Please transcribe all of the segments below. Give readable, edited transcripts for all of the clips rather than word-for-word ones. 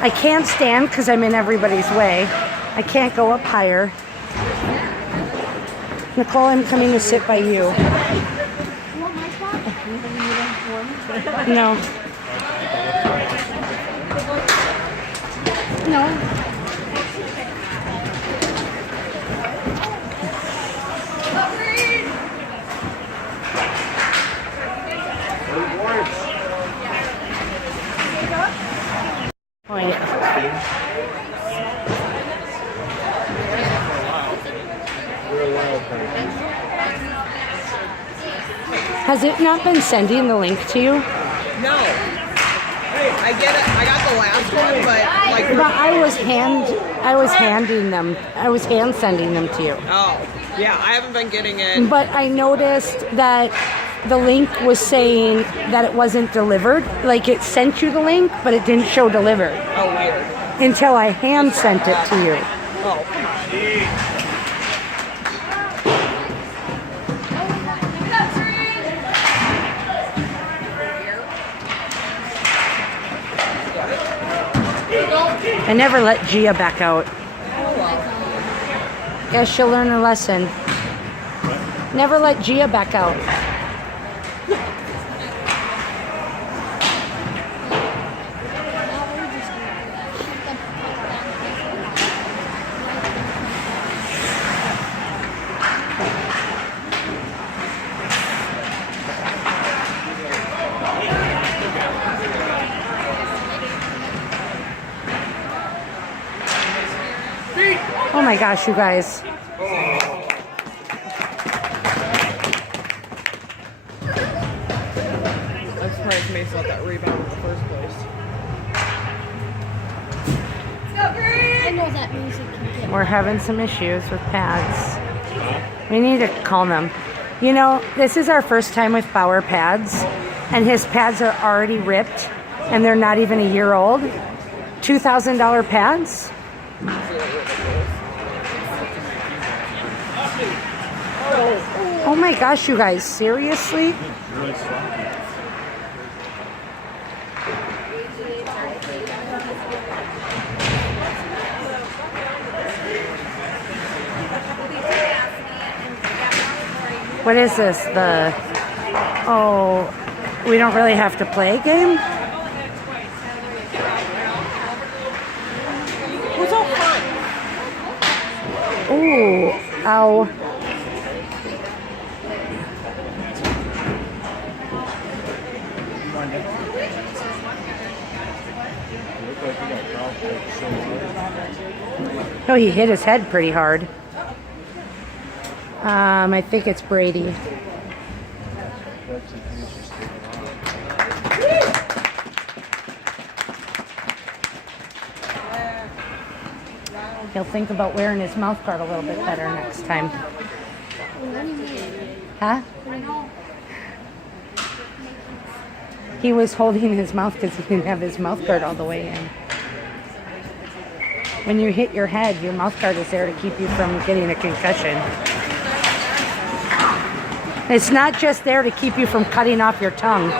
I can't stand because I'm in everybody's way. I can't go up higher. Nicole, I'm coming to sit by you. You want my spot? No. No. Oh, yeah. Has it not been sending the link to you? No. I get it. I got the last one, but like. But I was handing them. I was hand sending them to you. Oh, yeah. I haven't been getting it. But I noticed that the link was saying that it wasn't delivered. Like it sent you the link, but it didn't show delivered. Oh, weird. Until I hand sent it to you. Oh, come on. I never let Gia back out. Guess she'll learn her lesson. Never let Gia back out. Oh my gosh, you guys. I'm surprised Mason let that rebound in the first place. I know that music can get. We're having some issues with pads. We need to call them. You know, this is our first time with Bauer pads, and his pads are already ripped, and they're not even a year old. $2,000 pads? Oh my gosh, you guys, seriously? What is this? Oh, we don't really have to play a game? What's all fun? Ooh, ow. Oh, he hit his head pretty hard. I think it's Brady. He'll think about wearing his mouth guard a little bit better next time. Huh? He was holding his mouth because he didn't have his mouth guard all the way in. When you hit your head, your mouth guard is there to keep you from getting a concussion. It's not just there to keep you from cutting off your tongue.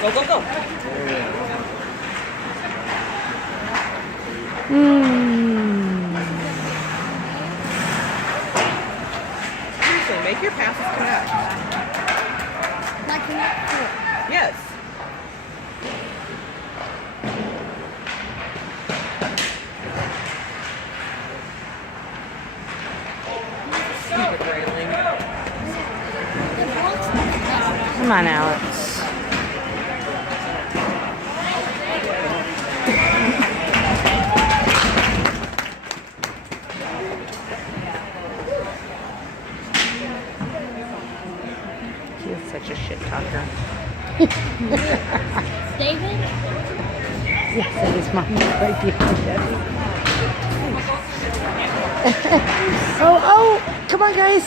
Go, go, go. Seriously, make your passes connect. Like connect to it. Yes. Stupid railing. Come on, Alex. He is such a shit talker. David? Yes, that is mom right behind us. Oh, come on, guys.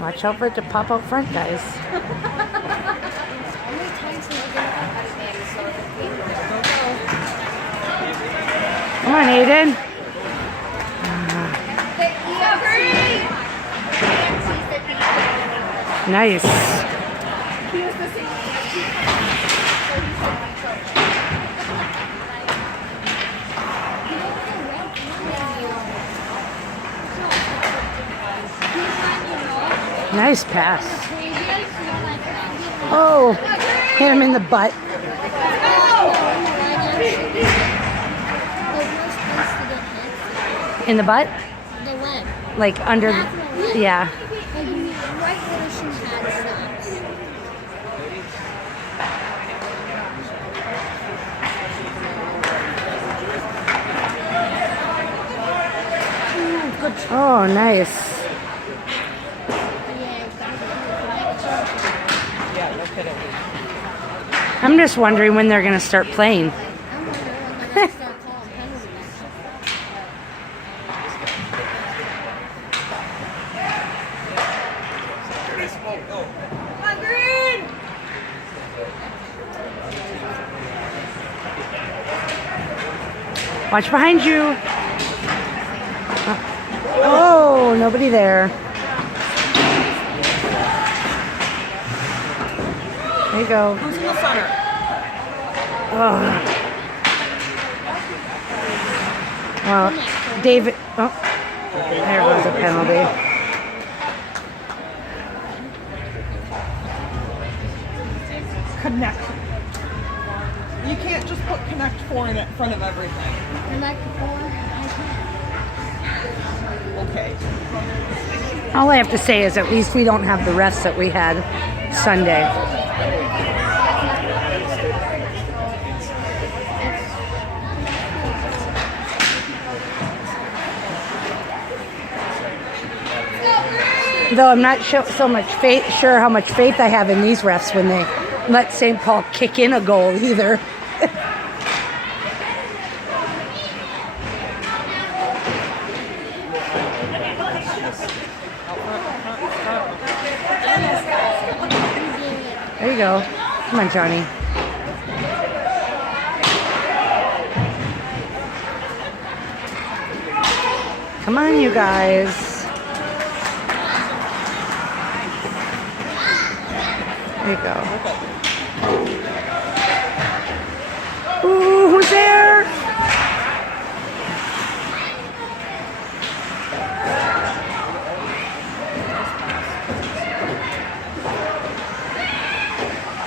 Watch out for it to pop out front, guys. How many times have I Come on, Aiden. Nice. Nice pass. Oh, hit him in the butt. In the butt? The leg. Like under, yeah. Like right where she had stops. Oh, nice. Yeah, no kidding. I'm just wondering when they're going to start playing. I'm wondering when they're gonna start calling penalties. Watch behind you. Oh, nobody there. There you go. Who's in the center? Oh. Well, David. Oh, there goes a penalty. Connect. You can't just put connect 4 in front of everything. And like before, I can't. Okay. All I have to say is at least we don't have the refs that we had Sunday. Though I'm not sure how much faith I have in these refs when they let St. Paul kick in a goal either. There you go. Come on, Johnny. Come on, you guys. There you go. Ooh, who's there?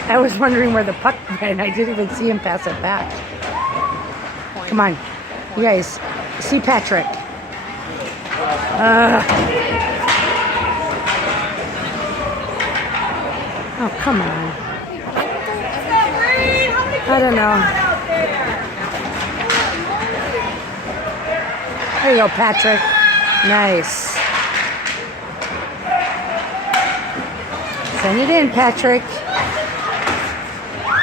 I was wondering where the puck went. I didn't even see him pass it back. Come on. You guys, see Patrick. Oh, come on. I don't know. There you go, Patrick. Nice. Send it in, Patrick.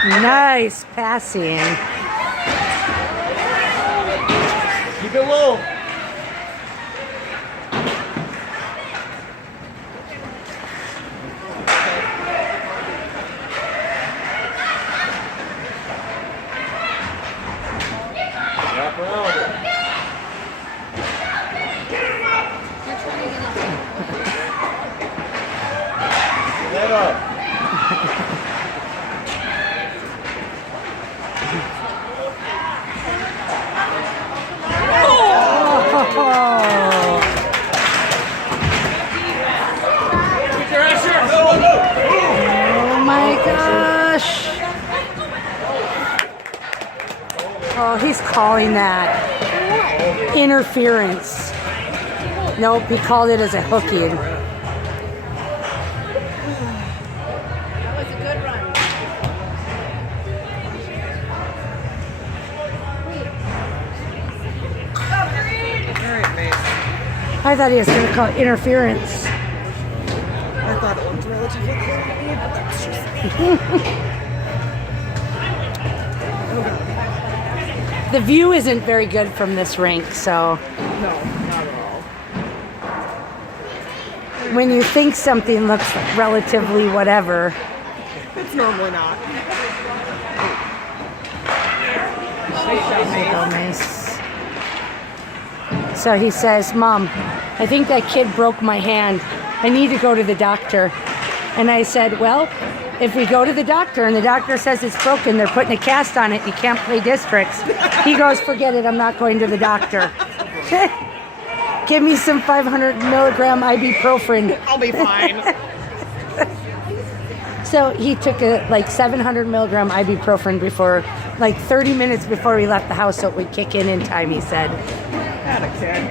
Nice passing. Keep it low. Wrap around it. That's what you're gonna do. Head up. Oh my gosh. Oh, he's calling that interference. Nope, he called it as a hooking. That was a good run. All right, Mace. I thought he was going to call it interference. I thought it looked relatively clear to me, but that's just The view isn't very good from this rink, so no, not at all. when you think something looks relatively whatever, It's normally not. So he says, Mom, I think that kid broke my hand. I need to go to the doctor. And I said, well, if we go to the doctor and the doctor says it's broken, they're putting a cast on it, you can't play districts. He goes, forget it, I'm not going to the doctor. Give me some 500 milligram ibuprofen. I'll be fine. So he took a 700 milligram ibuprofen before, 30 minutes before we left the house so it would kick in time, he said. Had a kid.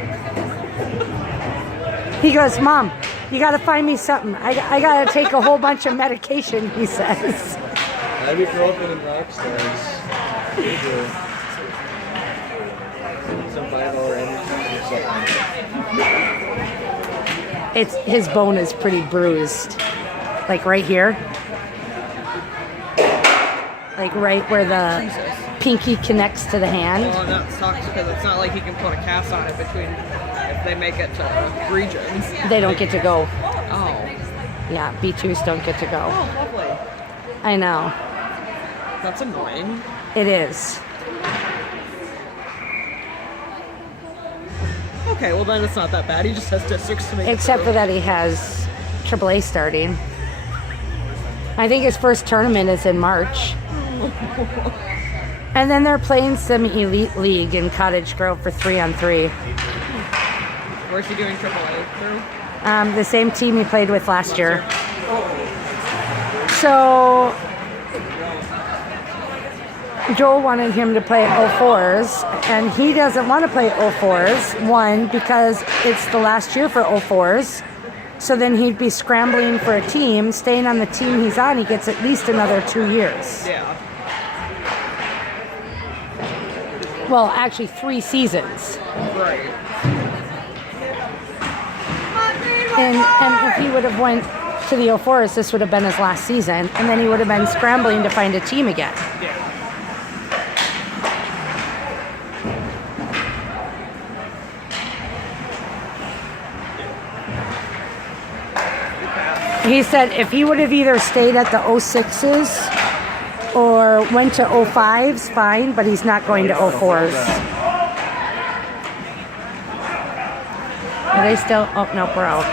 He goes, Mom, you got to find me something. I got to take a whole bunch of medication, he says. Ibuprofen and rock stars. Some $5 energy or something. His bone is pretty bruised. Like right here. Like right where the pinky connects to the hand. Well, that sucks because it's not like you can put a cast on it between if they make it to regions. They don't get to go. Oh. Yeah, B2s don't get to go. Oh, lovely. I know. That's annoying. It is. Okay, well then it's not that bad. He just has districts to make it Except for through. that he has AAA starting. I think his first tournament is in March. And then they're playing some Elite League in Cottage Grove for 3-on-3. Where's he doing AAA through? The same team he played with last year. So Joel wanted him to play 04s, and he doesn't want to play 04s. One, because it's the last year for 04s. So then he'd be scrambling for a team. Staying on the team he's on, he gets at least another 2 years. Yeah. Well, actually 3 seasons. Right. And if he would have went to the 04s, this would have been his last season, and then he would have been scrambling to find a team again. Yeah. He said if he would have either stayed at the 06s or went to 05s, fine, but he's not going to 04s. Are they still? Oh, no, we're out.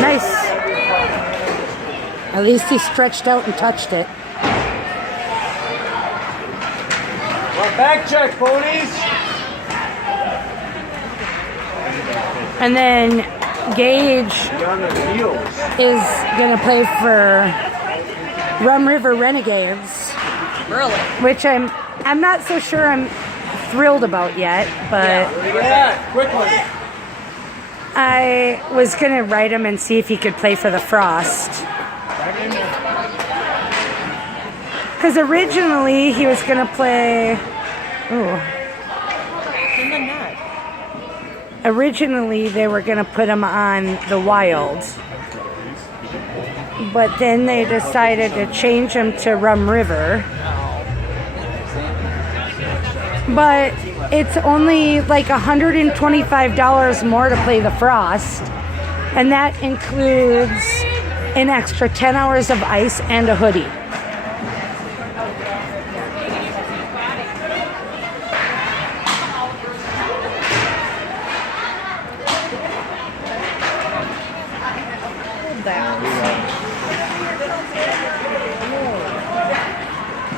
Nice. At least he stretched out and touched it. Well, back check, ponies. And then Gage You're on the heels. is going to play for Rum River Renegades, Really? which I'm not so sure I'm thrilled about yet, but Yeah, quickly. I was going to write him and see if he could play for the Frost. Back in there. Because originally he was going to play... Ooh. In the net. Originally they were going to put him on the Wild. But then they decided to change him to Rum River. But it's only like $125 more to play the Frost. And that includes an extra 10 hours of ice and a hoodie.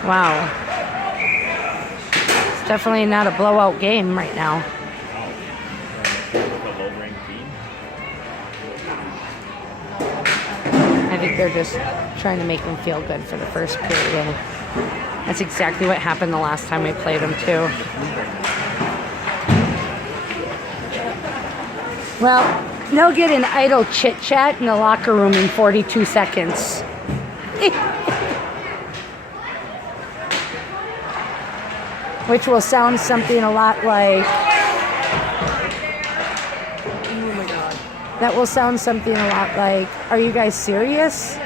Wow. It's definitely not a blowout game right now. I think they're just trying to make them feel good for the first period. That's exactly what happened the last time we played them too. Well, they'll get an idle chit chat in the locker room in 42 seconds. Which will sound something a lot like. Oh my god. That will sound something a lot like, are you guys serious?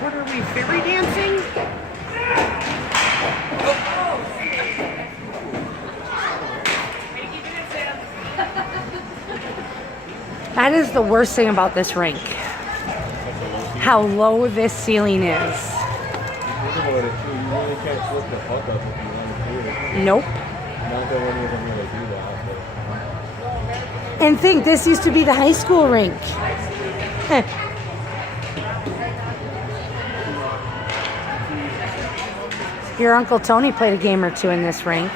What are we, fairy dancing? That is the worst thing about this rink. How low this ceiling is. Think about it too. You really can't flip the puck up if you want to do it. Nope. Not that any of them really do that. But And think, this used to be the high school rink. Your Uncle Tony played a game or two in this rink.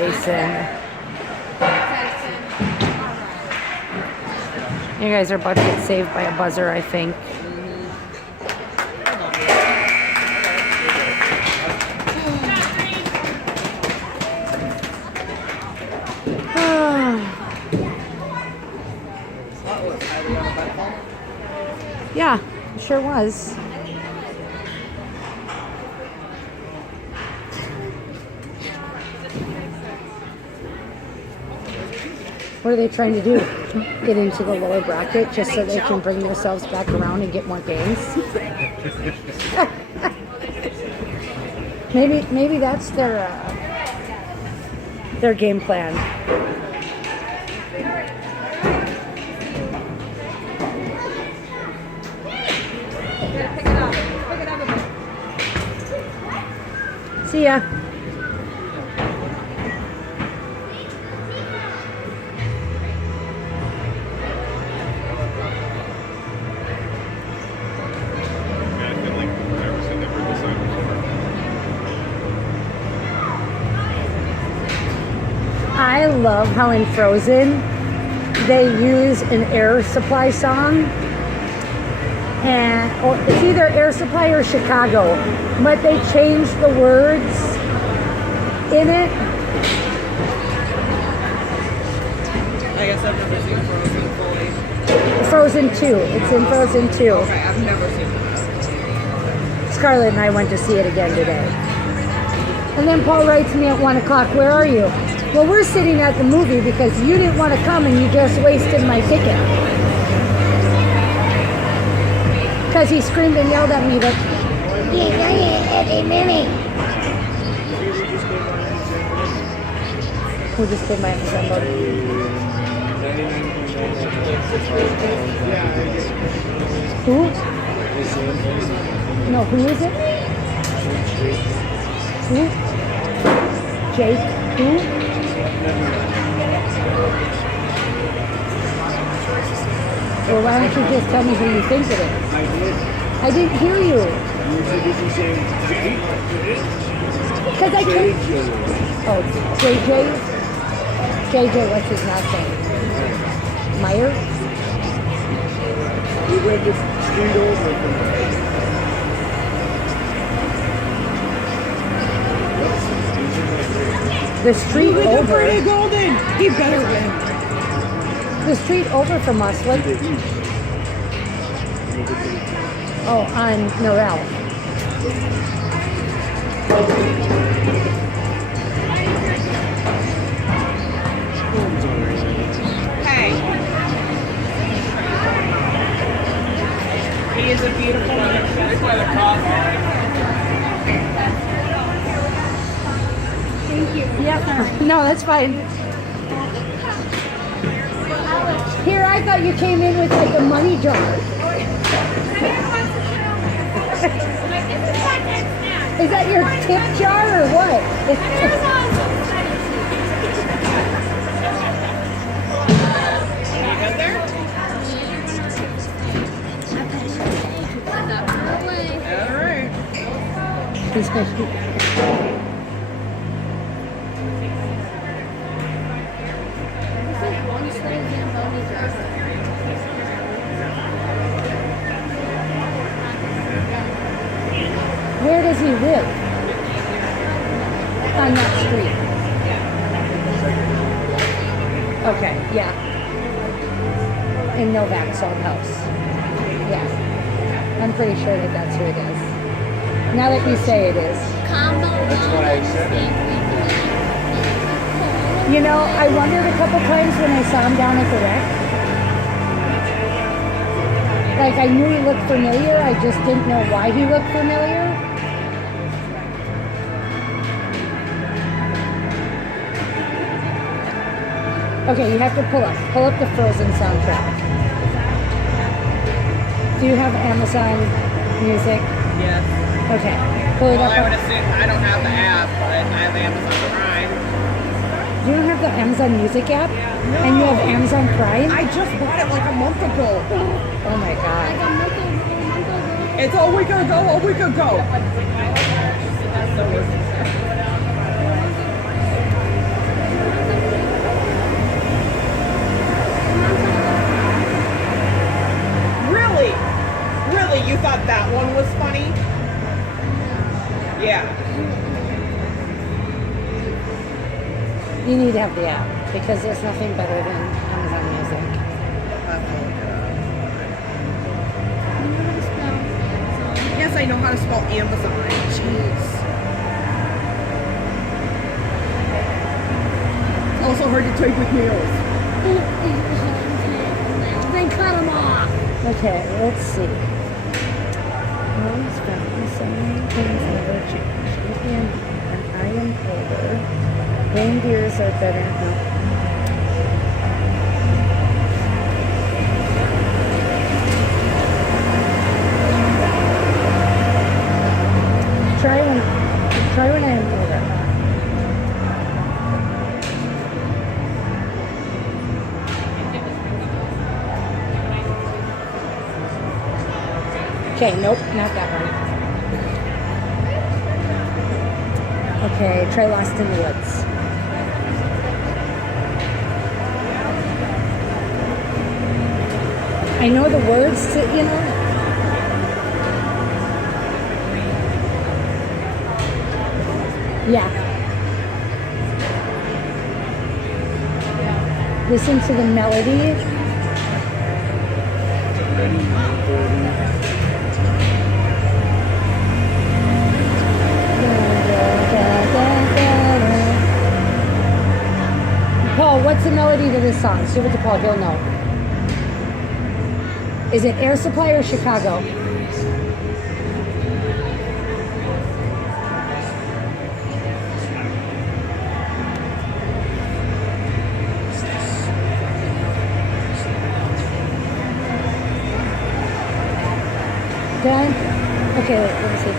Mason. You guys are about to get saved by a buzzer, I think. Yeah, sure was. What are they trying to do? Get into the lower bracket just so they can bring themselves back around and get more games? maybe that's their game plan. See ya. I love how in Frozen they use an Air Supply song, and it's either Air Supply or Chicago, but they changed the words in it. I guess I've never seen Frozen fully. Frozen 2. It's in Frozen 2. Okay, I've never seen that. Scarlett and I went to see it again today. And then Paul writes me at 1 o'clock, where are you? Well, we're sitting at the movie because you didn't want to come and you just wasted my ticket. Because he screamed and yelled at me that, hey, Mimi. Who just did my Amazon? Who? No, who is it? Who? Jake? Who? Well, why don't you just tell me who you think it is? I did. I didn't hear you. You did you say Jake? Because I couldn't. Oh, JJ? JJ, what's his last name? Meyer? We went the street over from The street over. Golden! He better win. The street over from us. What? Oh, on Norell. Hey. He is a beautiful man. Yeah. No, that's fine. Here, I thought you came in with like a money jar. Is that your tip jar or what? Where does he live? On that street. Okay, yeah. In Novak's old house. Yeah. I'm pretty sure that that's who it is. Now that you say it is. Combo. That's why I said it. You know, I wondered a couple times when I saw him down at the wreck. Like, I knew he looked familiar, I just didn't know why he looked familiar. Okay, you have to pull up the Frozen soundtrack. Do you have Amazon Music? Yes. Okay, pull it Well, up. I would assume I don't have the app, but I have Amazon Prime. You don't have the Amazon Music app? And you have Amazon Prime? I just bought it like a month ago. Oh my god. It's a week ago, a week ago. Really? Really? You thought that one was funny? Yeah. You need to have the app because there's nothing better than Amazon Music. Yes, I know how to spell Amazon. Jeez. It's also hard to type with nails. Then cut them off. Okay, let's see. Always found the same things never change. And I am older. Reindeers are better. No. Try when I am older. Okay, nope, not that one. Okay, try Lost in the Woods. I know the words to, you know. Yeah. Listen to the melody. Paul, what's the melody to this song? Give it to Paul, he'll know. Is it Air Supply or Chicago? Done? Okay, let me see.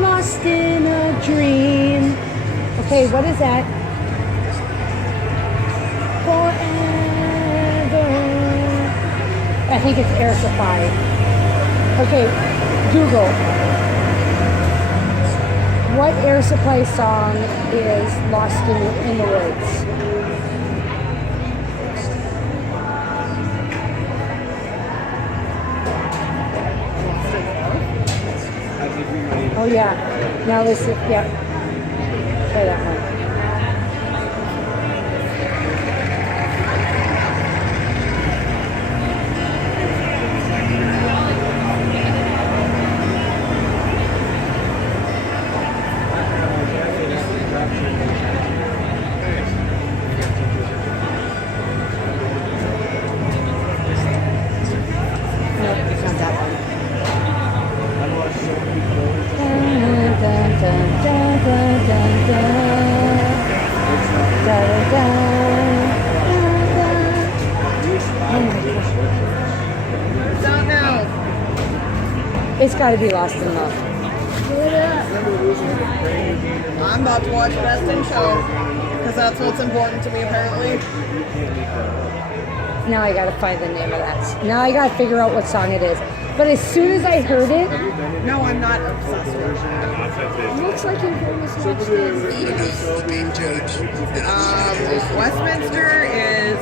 Lost in a dream. Okay, what is that? Forever. I think it's Air Supply. Okay, Google. What Air Supply song is Lost in the Woods? Oh yeah. Now listen, yeah. Try that one. No, it's not that one. Don't know. It's got to be Lost in Love. I'm about to watch Best in Show because that's what's important to me apparently. Now I gotta find the name of that. Now I gotta figure out what song it is. But as soon as I heard it, No, I'm not obsessed with it. Looks like you're going to watch this. Westminster is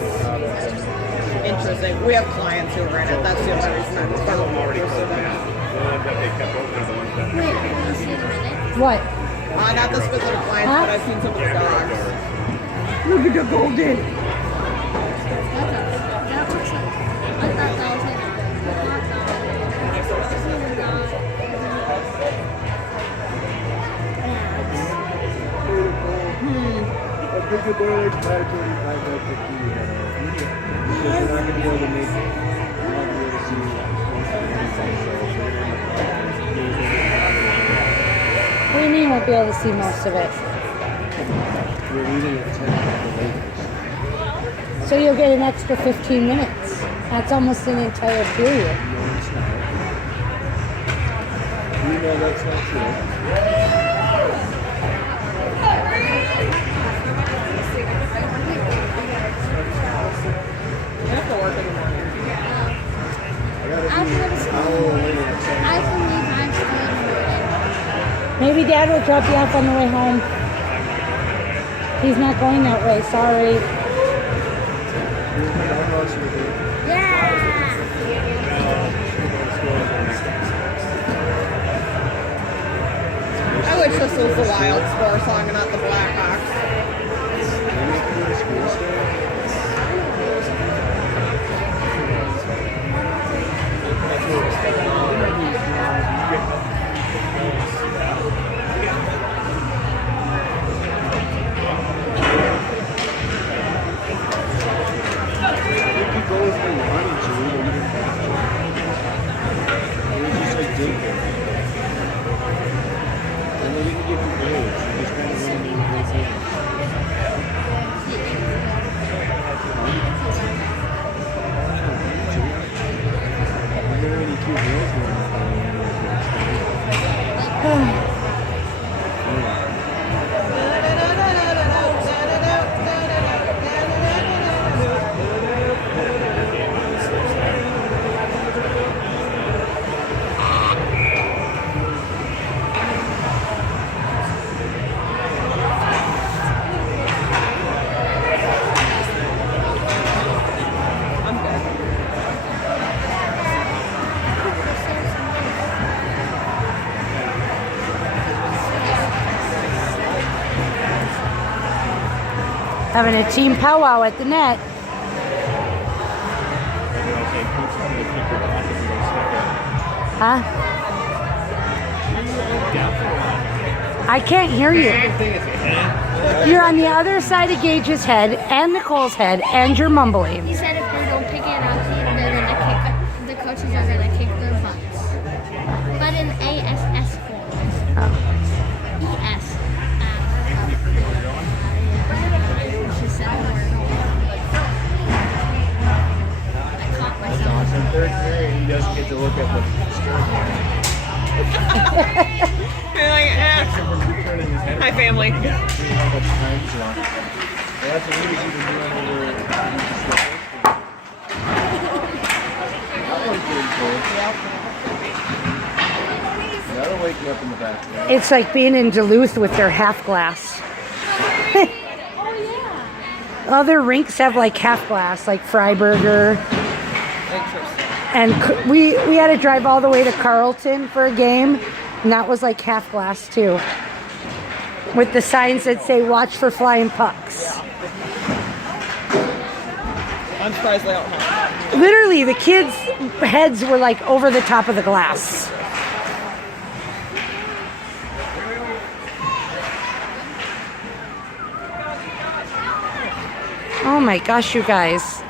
interesting. because we have clients who are in it. That's the only reason I'm already interested in it. Wait, can you see the minutes? What? Not the specific clients, Huh? but I've seen some of the dogs. Look at the golden. That looks like, I thought that was like A bigger boy likes mandatory 5 by 50. Because they're not going to be able to make it. You're not going to be able to see. What do you mean won't be able to see most of it? We're leaving at 10 at the latest. So you'll get an extra 15 minutes. That's almost an entire period. No, it's not. You know that's not true. I have to work in the morning. I gotta I have to go to be an school. hour later at 7. I can leave my school in the morning. Maybe Dad will drop you off on the way home. He's not going that way, sorry. Yeah! I wish this was the Wild score song and not the Blackhawks. Having a team powwow at the net. Huh? I can't hear you. You're on the other side of Gage's head and Nicole's head, and you're mumbling. He said if we don't pick it up, they're gonna kick. The coaches are gonna kick their butts. But in ASS form. ES. She said the word. I caught myself. In third grade, he doesn't get to look at the skirt. You're like, hi, family. See how much time he's on. Well, that's what he was even doing over That'll wake you up in the back. It's like being in Duluth with their half glass. Oh yeah. Other rinks have like half glass, like Freiburger. Interesting. And we had to drive all the way to Carlton for a game, and that was like half glass too. With the signs that say watch for flying pucks. I'm surprised they don't have. Literally, the kids' heads were like over the top of the glass. Oh my gosh, you guys.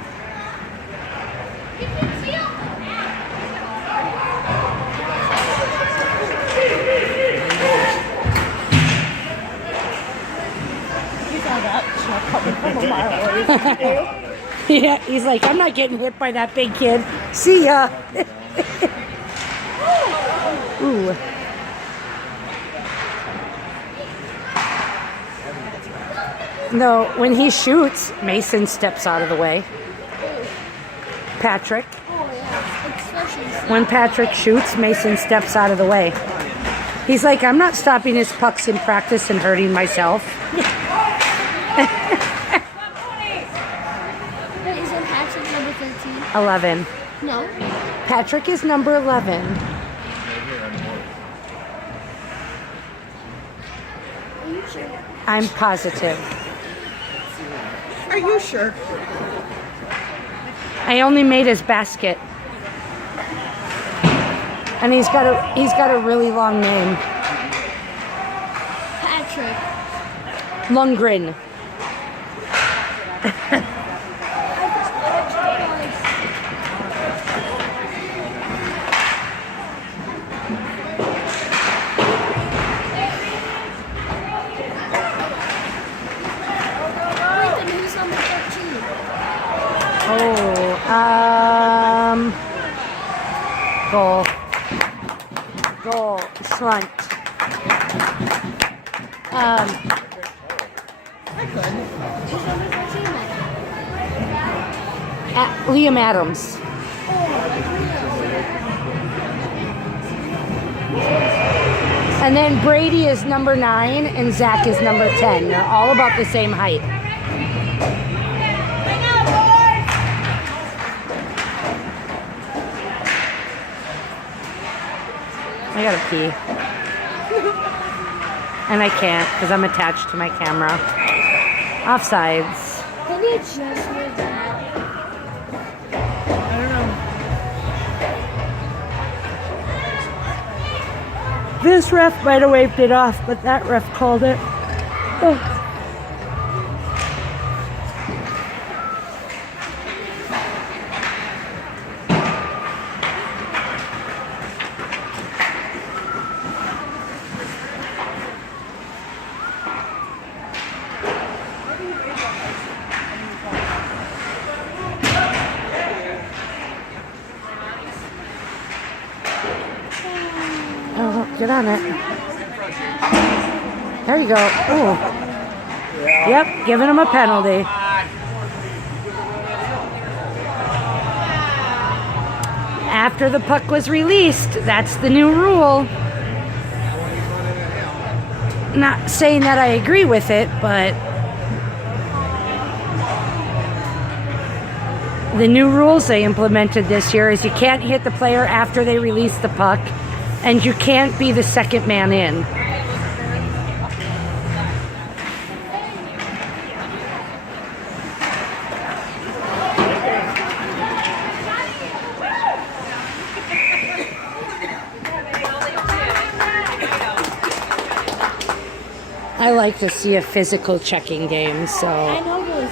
Yeah, he's like, I'm not getting hit by that big kid. See ya. Ooh. No, when he shoots, Mason steps out of the way. Patrick. Oh yeah. Especially. When Patrick shoots, Mason steps out of the way. He's like, I'm not stopping his pucks in practice and hurting myself. Wait, isn't Patrick number 13? 11. No. Patrick is number 11. Are you sure? I'm positive. Are you sure? I only made his basket. And he's got a really long name. Patrick. Lundgren. Wait, then who's number 13? Goal, front. Who's number 13 then? Liam Adams. And then Brady is number 9 and Zach is number 10. They're all about the same height. I gotta pee. And I can't because I'm attached to my camera. Offsides. Can you just move that? I don't know. This ref might have waved it off, but that ref called it. Oh. Oh, get on it. There you go. Ooh. Yep, giving him a penalty. After the puck was released, that's the new rule. Not saying that I agree with it, but the new rules they implemented this year is you can't hit the player after they release the puck, and you can't be the second man in. I like to see a physical checking game, so. I know those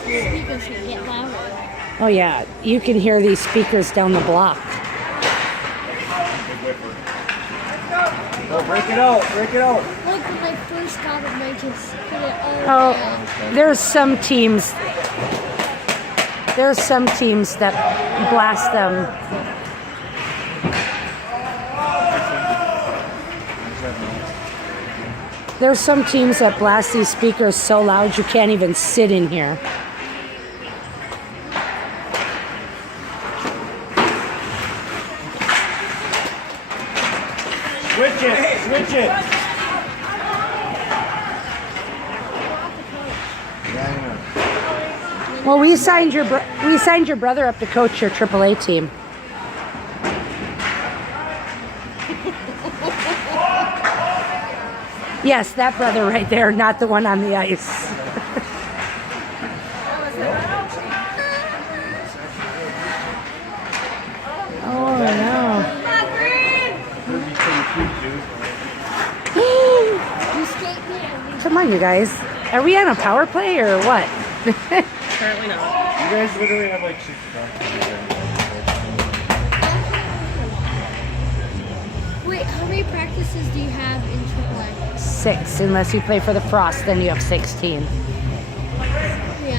speakers can get louder. Oh yeah, you can hear these speakers down the block. Oh, break it out, break it out. Like when I first got it, they just put it all the way Oh, up. there's some teams that blast them. There's some teams that blast these speakers so loud you can't even sit in here. Switch it, switch it. Well, we signed your brother up to coach your AAA team. Yes, that brother right there, not the one on the ice. Oh no. You skate me. Come on, you guys. Are we on a power play or what? Apparently not. You guys literally have like 6 Wait, how many practices do you have in AAA? 6, unless you play for the Frost, then you have 16. Yeah,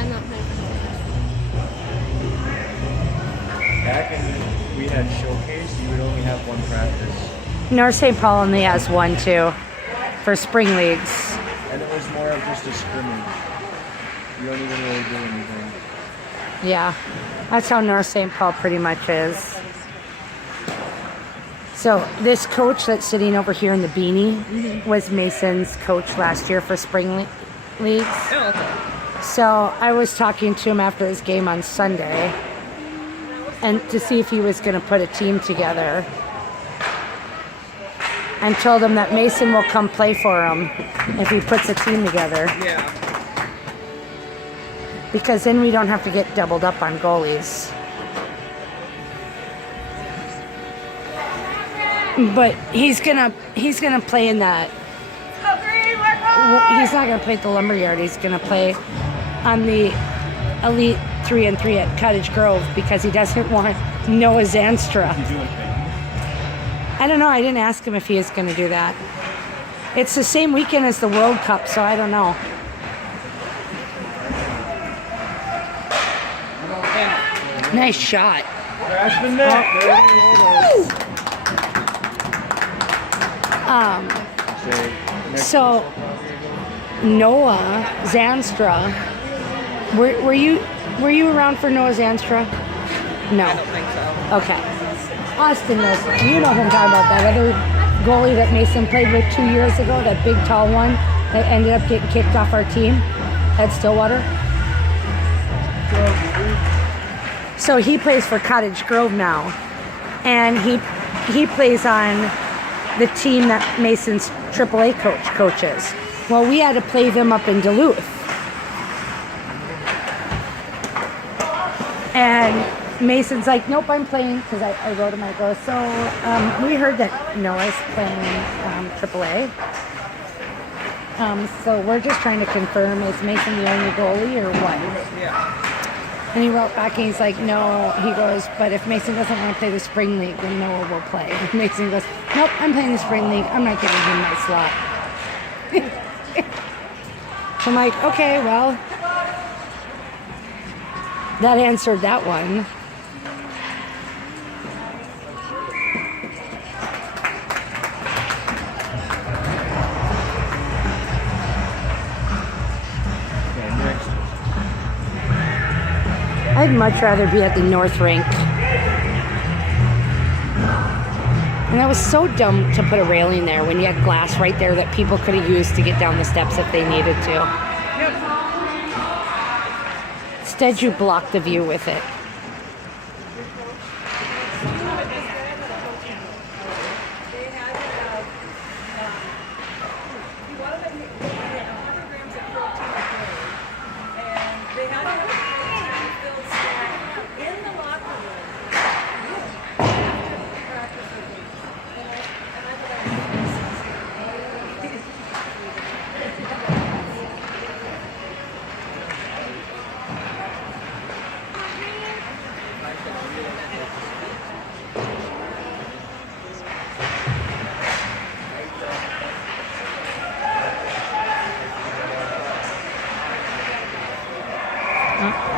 I'm not playing for Back in we had showcase, you would only have 1 practice. North St. Paul only has 1 too for spring leagues. And it was more of just a scrimmage. You don't even really do anything. Yeah, that's how North St. Paul pretty much is. So this coach that's sitting over here in the beanie was Mason's coach last year for spring leagues. Oh, okay. So I was talking to him after his game on Sunday, and to see if he was going to put a team together. And told him that Mason will come play for him if he puts a team together. Yeah. Because then we don't have to get doubled up on goalies. But he's gonna play in that. He's not gonna play at the lumberyard. He's gonna play on the Elite 3-on-3 at Cottage Grove because he doesn't want Noah Zanstra. I don't know. I didn't ask him if he is going to do that. It's the same weekend as the World Cup, so I don't know. Nice shot. Crash the net. So Noah Zanstra, were you around for Noah Zanstra? No. I don't think so. Okay. Austin knows. You know who I'm talking about. That other goalie that Mason played with 2 years ago, that big tall one that ended up getting kicked off our team at Stillwater. So he plays for Cottage Grove now, and he plays on the team that Mason's AAA coach coaches. Well, we had to play them up in Duluth, and Mason's like, nope, I'm playing, because I wrote him, I go, so we heard that Noah's playing AAA. So we're just trying to confirm, is Mason the only goalie or what? Yeah. And he wrote back and he's like, no, he goes, but if Mason doesn't want to play the spring league, then Noah will play. And Mason goes, nope, I'm playing the spring league. I'm not giving him my slot. So I'm like, okay, well, that answered that one. I'd much rather be at the North Rink. And that was so dumb to put a railing there when you had glass right there that people could have used to get down the steps if they needed to. Instead, you blocked the view with it.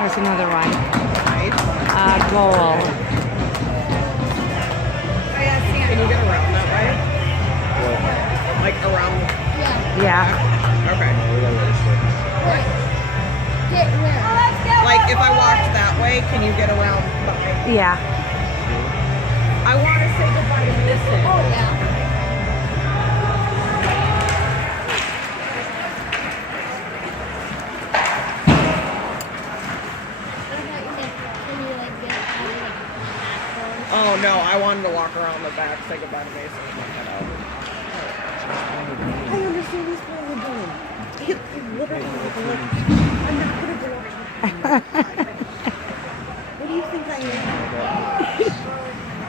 There's another one. Goal. Can you get around that way? Like around? Yeah. Okay. Get where? Like if I walked that way, can you get around behind? Yeah. I want to say goodbye to this end. Oh, yeah. Oh no, I wanted to walk around the back, say goodbye to Mason, and head out. I understand he's playing a game. I'm not gonna go. What do you think I am?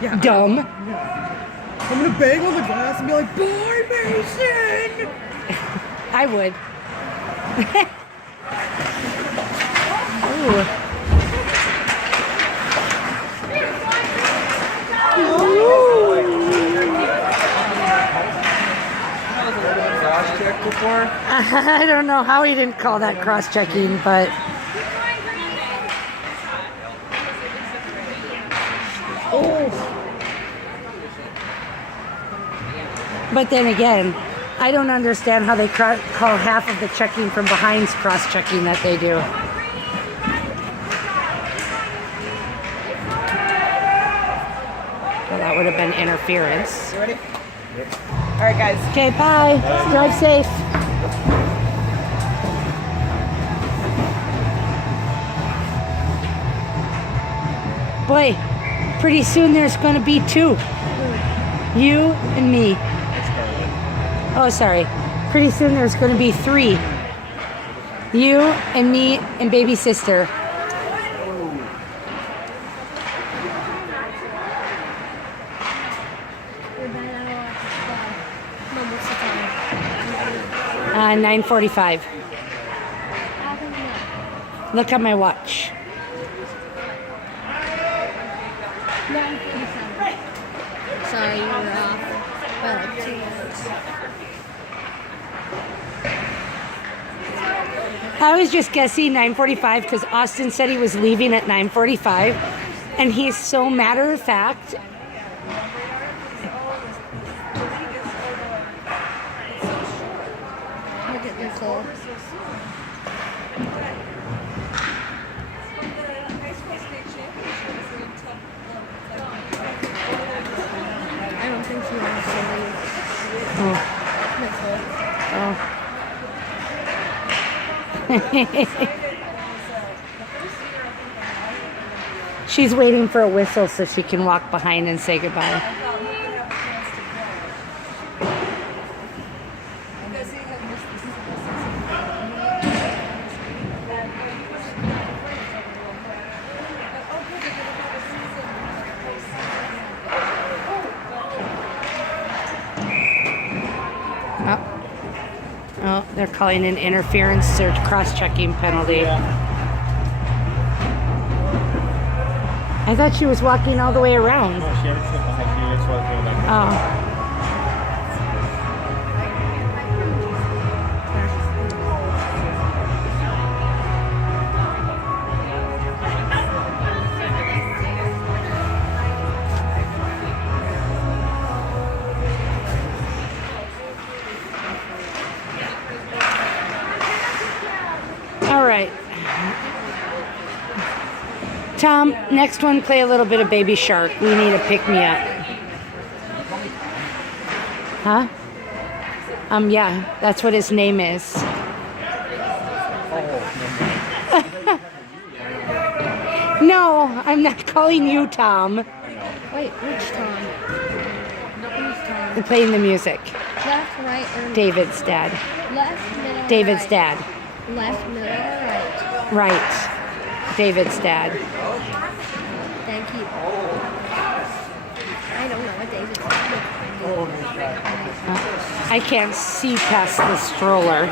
Yeah, Dumb. I'm gonna bang on the glass and be like, "Bye, Mason." I would. Ooh. Cross-check before? I don't know how he didn't call that cross-checking, but but then again, I don't understand how they call half of the checking from behind's cross-checking that they do. Well, that would have been interference. You ready? Yep. All right, guys. Okay, bye. Drive safe. Boy, Pretty soon there's going to be 2. You and me. Oh, sorry. Pretty soon there's going to be 3. You and me and baby sister. We're about an hour after 12. Mom, what's the time? 9:45. I don't know. Look at my watch. 9:47. Sorry, you were off by like 2 minutes. I was just guessing 9:45 because Austin said he was leaving at 9:45, and he's so matter of fact. Look at Nicole. I don't think she wants to leave. Nicole. She's waiting for a whistle so she can walk behind and say goodbye. Oh, they're calling an interference or cross-checking penalty. I thought she was walking all the way around. Oh. All right. Tom, next one, play a little bit of Baby Shark. We need a pick-me-up. Huh? Yeah, that's what his name is. No, I'm not calling you Tom. Wait, which Tom? Who's Tom? I'm playing the music. Left, right, or David's dad. left, middle, David's right. dad. Left, middle, or right? Right. David's dad. Thank you. I don't know what David's dad is. I can't see past the stroller.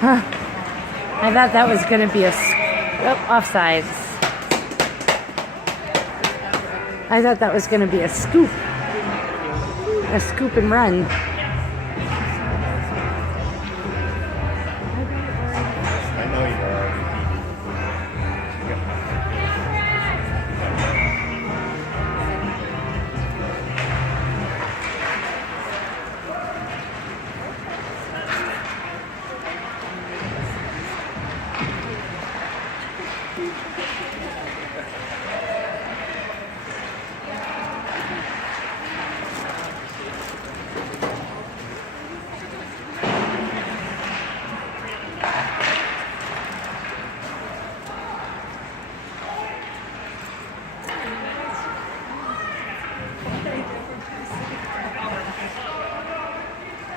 Huh. I thought that was going to be a offsides. I thought that was going to be a scoop and run. I know you are.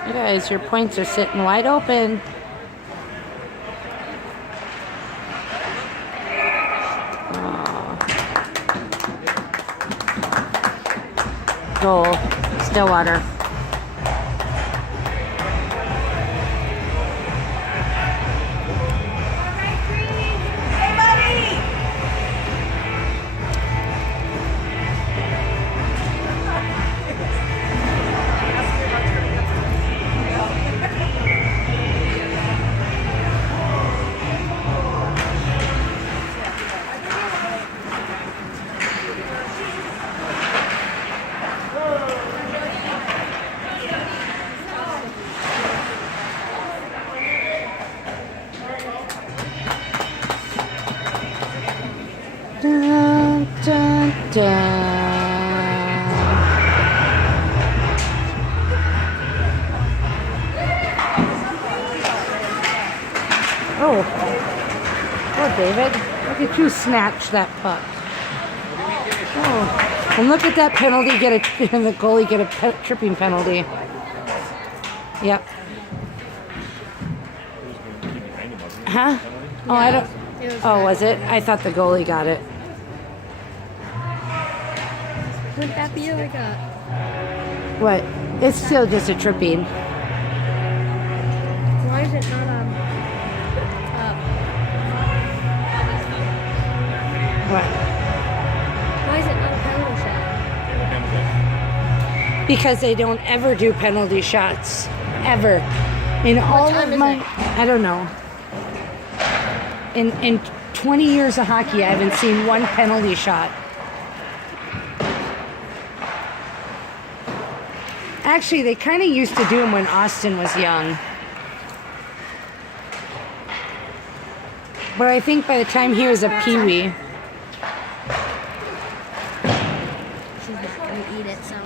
You guys, your points are sitting wide open. Goal, Stillwater. Oh, poor David. Look at you snatch that puck. Oh, and look at that penalty and the goalie get a tripping penalty. Yep. Huh? Oh, I don't. Oh, was it? I thought the goalie got it. Wouldn't that be like a... What? It's still just a tripping. Why is it not What? why is it not a penalty shot? Because they don't ever do penalty shots. Ever. In all time of is my... it? I don't know. In 20 years of hockey, I haven't seen one penalty shot. Actually, they kind of used to do them when Austin was young. But I think by the time he was a peewee... She's not gonna eat it, so...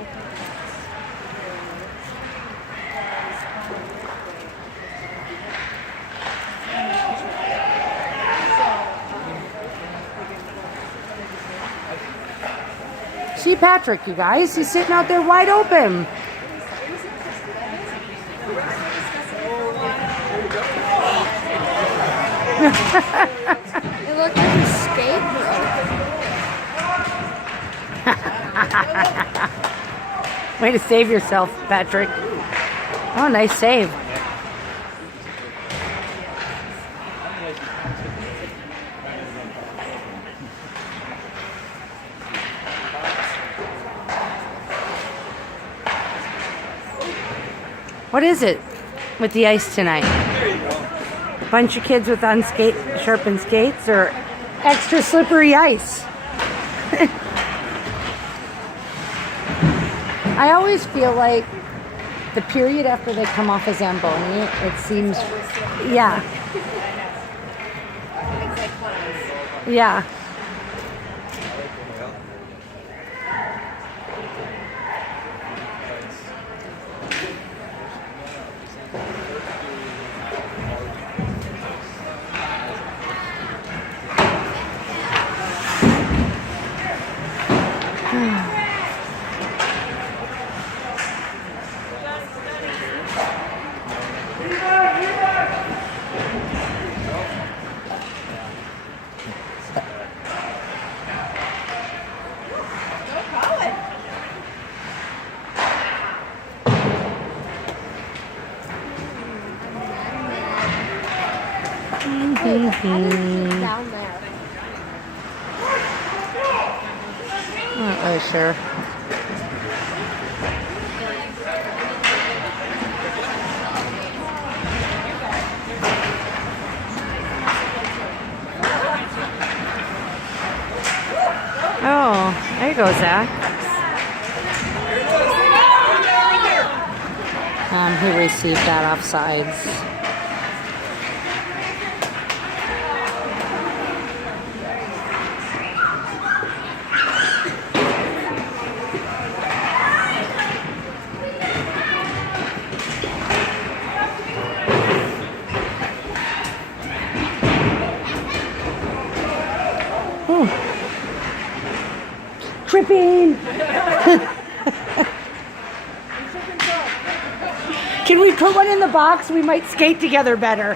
See Patrick, you guys. He's sitting out there wide open. It looked like his skate broke. Way to save yourself, Patrick. Oh, nice save. What is it with the ice tonight? Bunch of kids with sharpened skates or extra slippery ice? I always feel like the period after they come off a Zamboni, it seems, yeah. Yeah. Down there. I'm not really sure. Oh, there you go, Zach. He received that offsides. Tripping! Can we put one in the box? We might skate together better.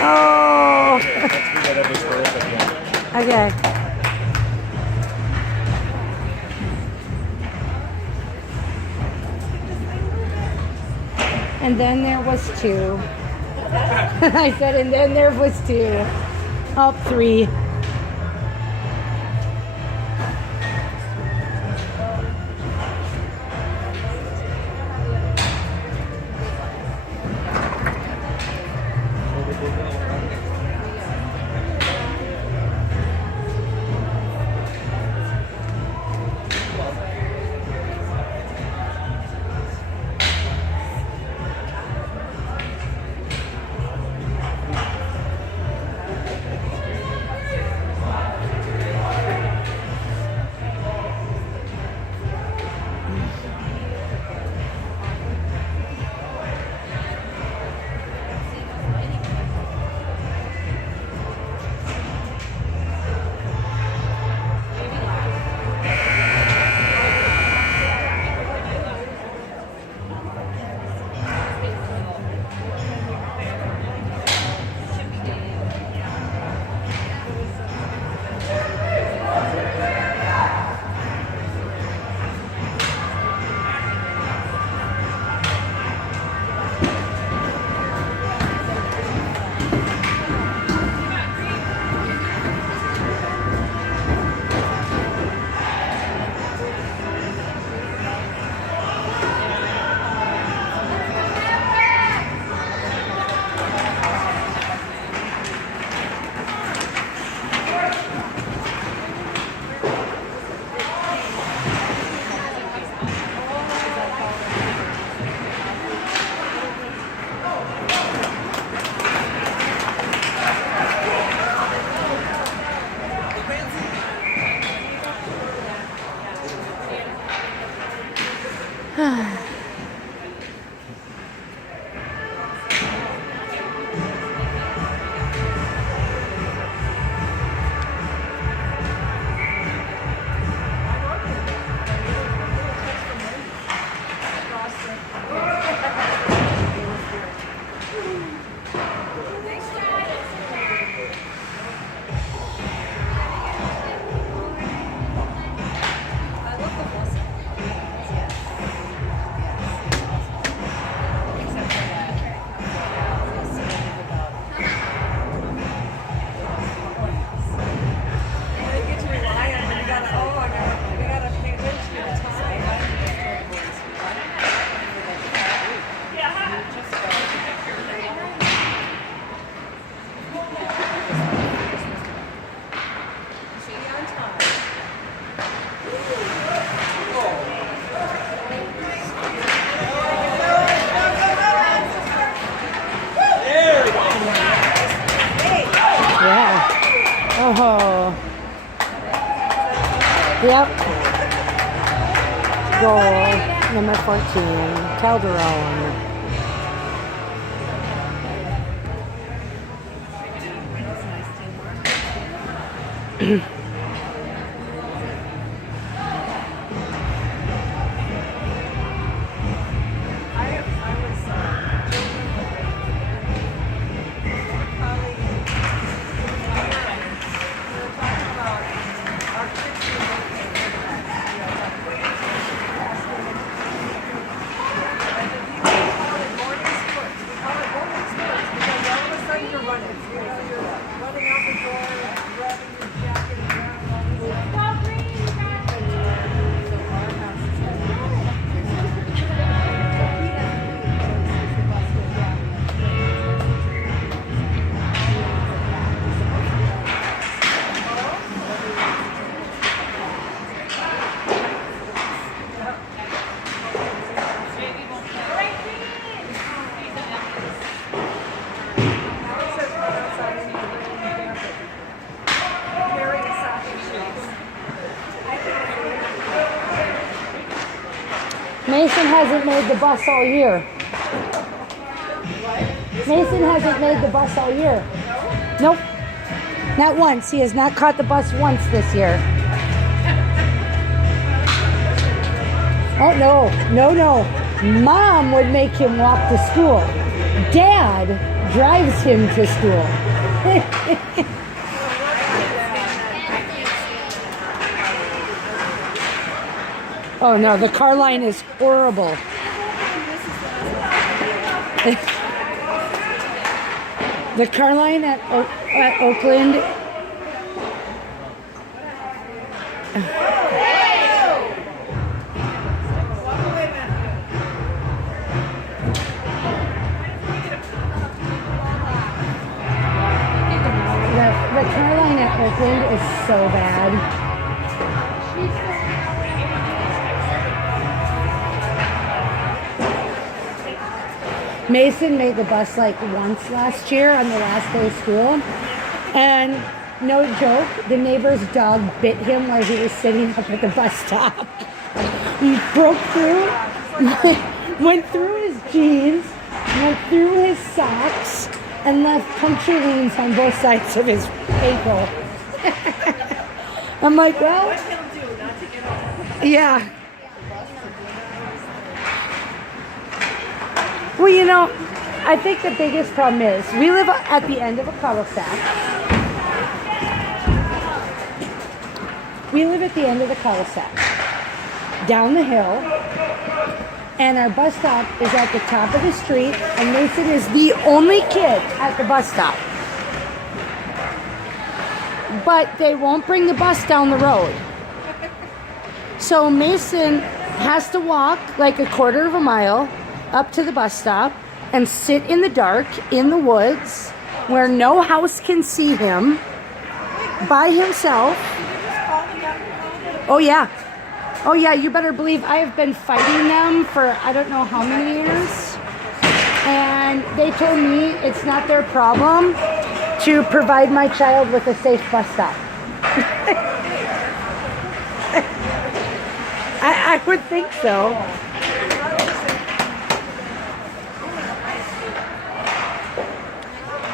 Oh. Okay. And then there was two. I said, and then there was two. Up three. Oh. Yep. Goal number 14, Calderon. Mason hasn't made the bus all year. Mason hasn't made the bus all year. Nope. Not once. He has not caught the bus once this year. Oh, no. Mom would make him walk to school. Dad drives him to school. Oh no, the car line is horrible. The car line at Oakland. The car line at Oakland is so bad. Mason made the bus like once last year on the last day of school, and no joke, the neighbor's dog bit him while he was sitting up at the bus stop. He broke through, went through his jeans, went through his socks, and left puncture wounds on both sides of his ankle. I'm like, well, yeah. Well, you know, I think the biggest problem is we live at the end of a cul-de-sac. We live at the end of the cul-de-sac, down the hill, and our bus stop is at the top of the street, and Mason is the only kid at the bus stop. But they won't bring the bus down the road. So Mason has to walk like a quarter of a mile up to the bus stop and sit in the dark in the woods where no house can see him by himself. Oh yeah, you better believe I have been fighting them for I don't know how many years, and they told me it's not their problem to provide my child with a safe bus stop. I would think so.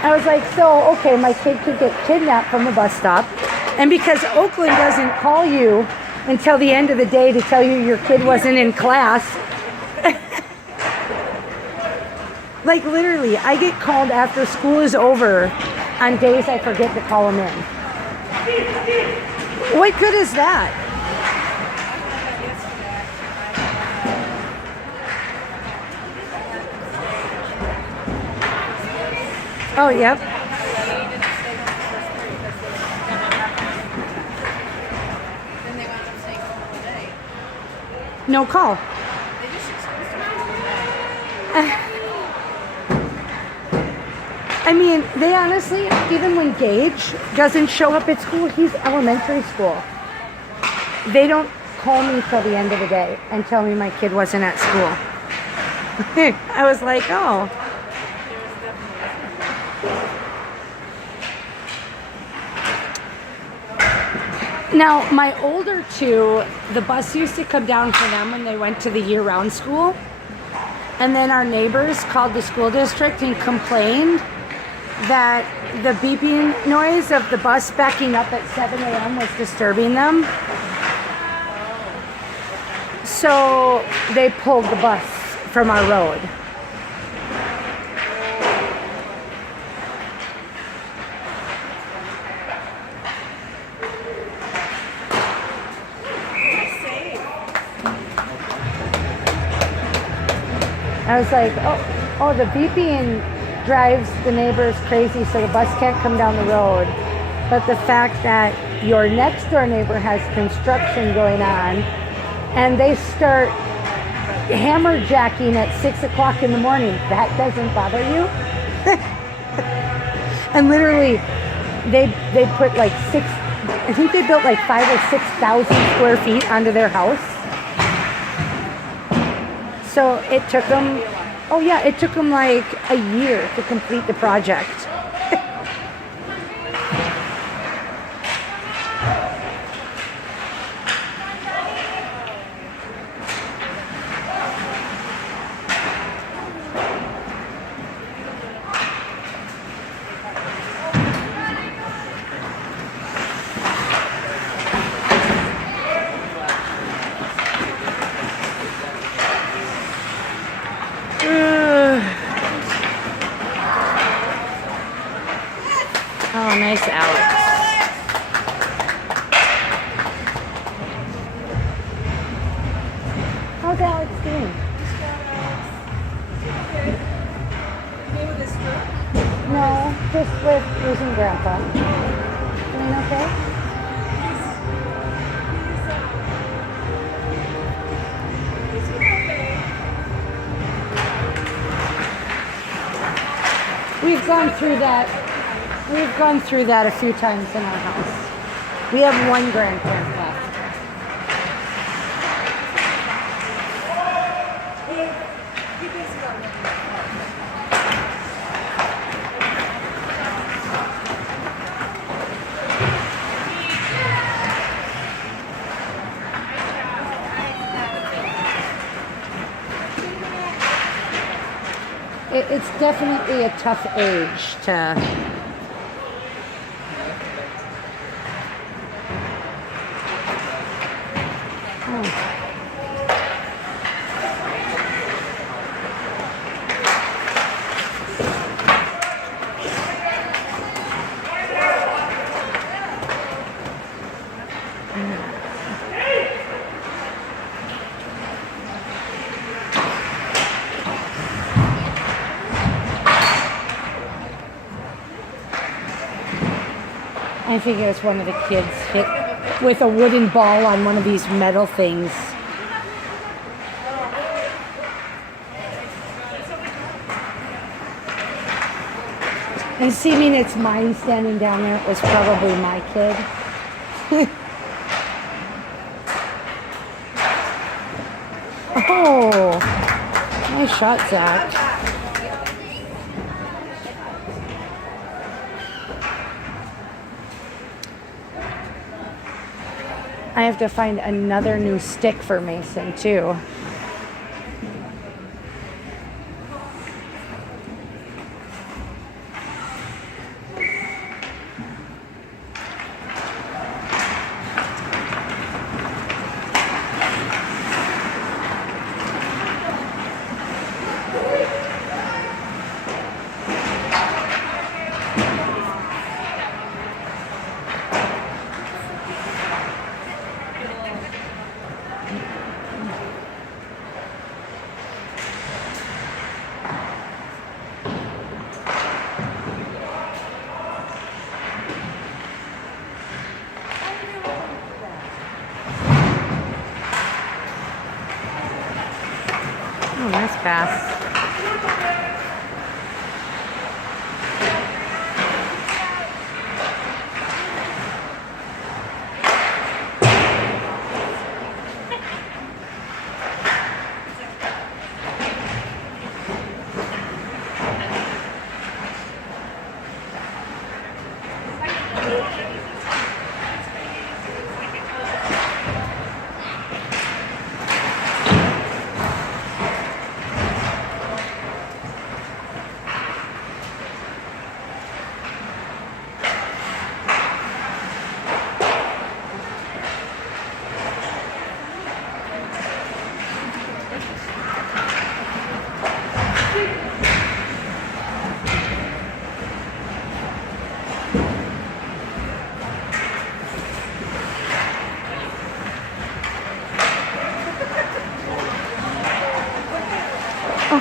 I was like, so, okay, my kid could get kidnapped from a bus stop. And because Oakland doesn't call you until the end of the day to tell you your kid wasn't in class. Like, literally, I get called after school is over on days I forget to call them in. What good is that? Oh, yep. No call. I mean, they honestly, even when Gage doesn't show up at school, he's elementary school. They don't call me till the end of the day and tell me my kid wasn't at school. I was like, oh. Now, my older two, the bus used to come down for them when they went to the year-round school. And then our neighbors called the school district and complained that the beeping noise of the bus backing up at 7 a.m. was disturbing them. So they pulled the bus from our road. I was like, oh, the beeping drives the neighbors crazy, so the bus can't come down the road. But the fact that your next door neighbor has construction going on and they start hammerjacking at 6 o'clock in the morning, that doesn't bother you? And literally, they put like I think they built like 5,000 or 6,000 square feet onto their house. So it took them, it took them like a year to complete the project. Oh, nice Alex. How's Alex doing? No, just with losing Grandpa. Doing okay? We've gone through that. We've gone through that a few times in our house. We have one grandparent left. It's definitely a tough age to... I think it was one of the kids hit with a wooden ball on one of these metal things. And seeming it's mine standing down there, it was probably my kid. Oh, nice shot, Zach. I have to find another new stick for Mason, too. Oh, nice pass.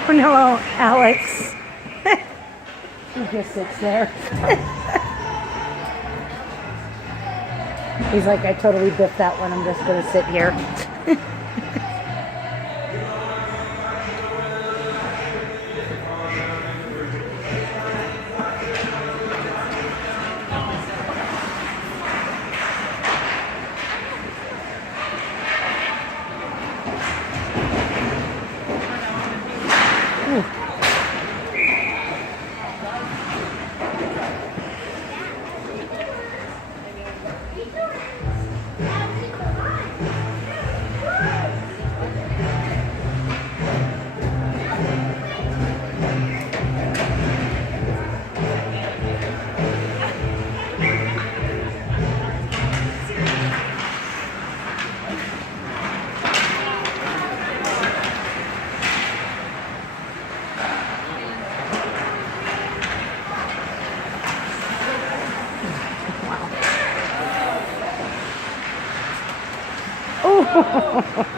Oh no, Alex. He just sits there. He's like, I totally biffed that one. I'm just going to sit here. Oh.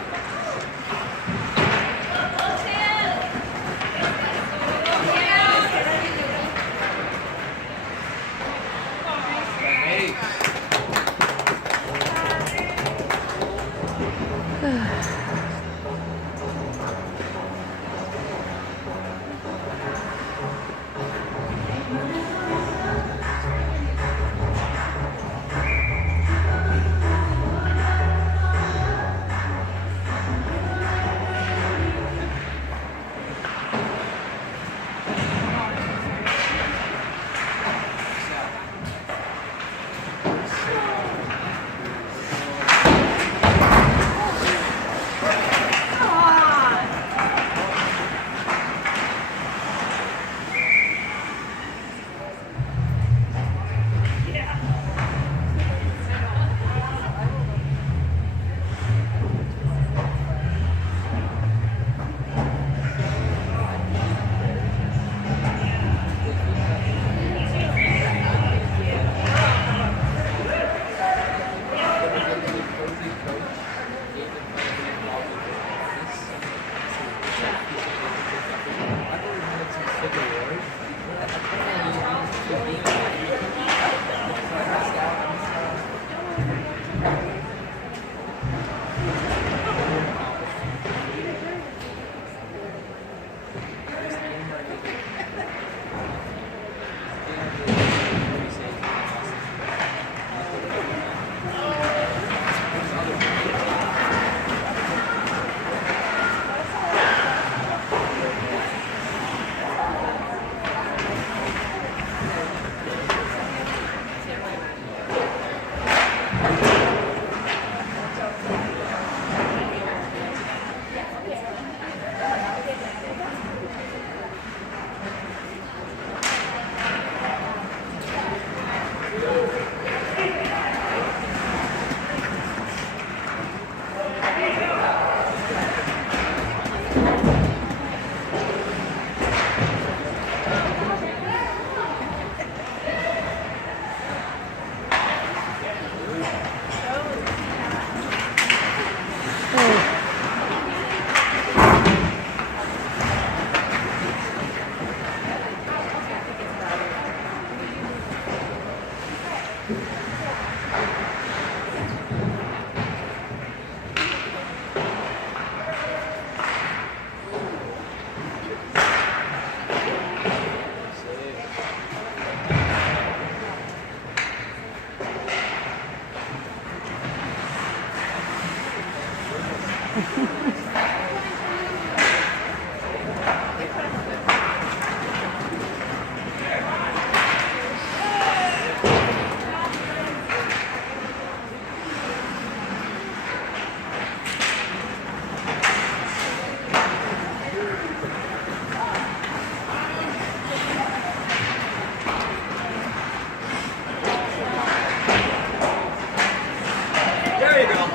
There you go.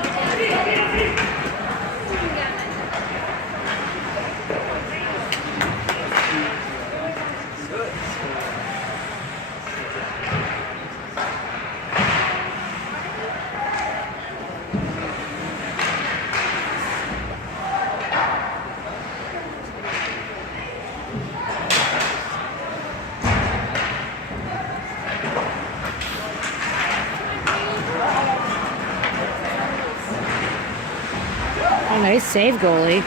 Nice save, goalie.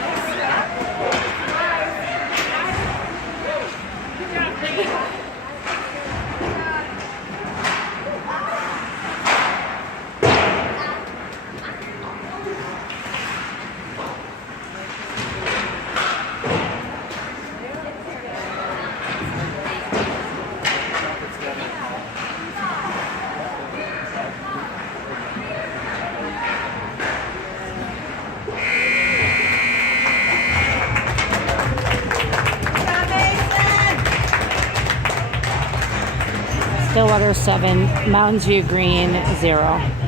Stillwater 7, Mountain View Green 0.